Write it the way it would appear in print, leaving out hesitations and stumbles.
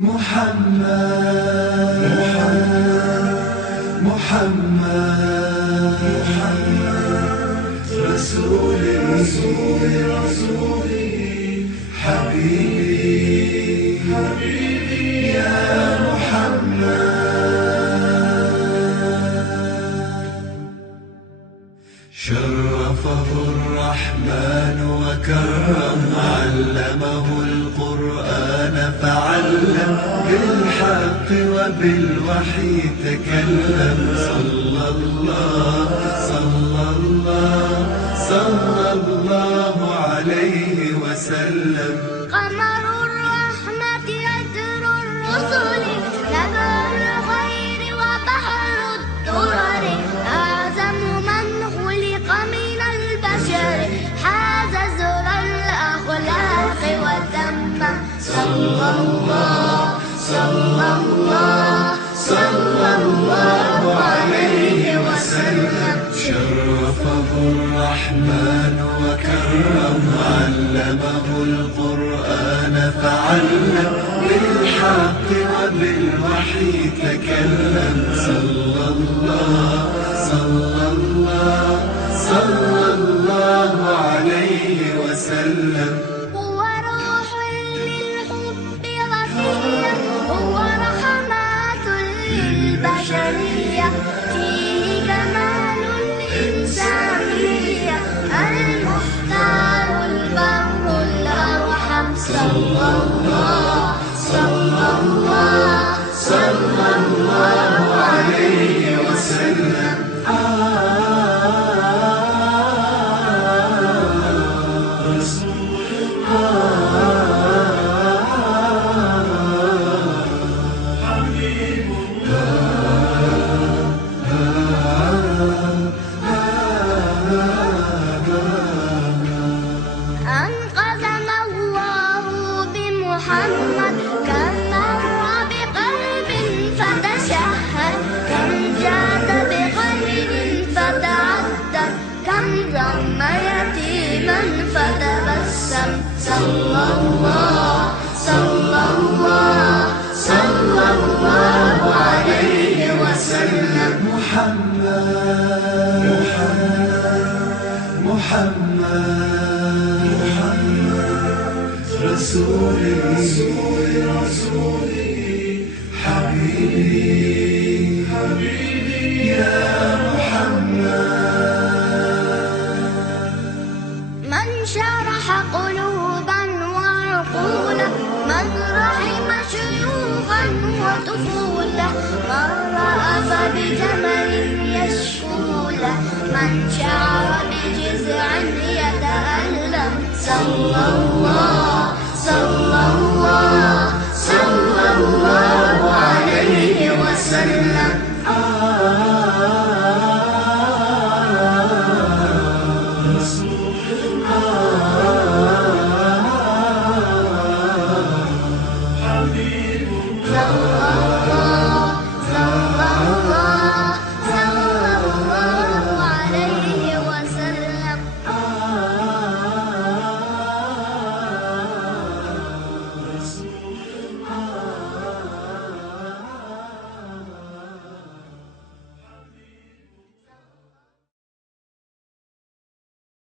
محمد رسولي حبيبي يا محمد. شرفه الرحمن وكرم، علمه القرآن فعلم، بالحق وبالوحي تكلم. صلى الله عليه وسلم. قمر الرحمة يدر الرسل، نبع الخير وبحر الدرر، أعظم من خلق من البشر، حاز زر الأخلاق وتم. صلى الله عليه وسلم. شرفه الرحمن وكرم، علمه القرآن فعلم، بالحق وبالوحي تكلم. صلى الله عليه وسلم. هو روح للحب وفيه، هو رحمات للبشرية، فيه كمال الإنسانية، المختار البر الأرحم. صلى الله عليه وسلم. أنقذنا الله بمحمد، كم مر بقلب فتشهد، كم جاد بخير فتعدد، كم ضم يتيما فتبسم. صلى الله عليه وسلم. محمد رسولي حبيبي يا محمد. من شرح قلوبا وعقولا، من رحم شيوخا وطفولا، من رأف بجمل يشكولا، من شعر بجزع يتألم. صلى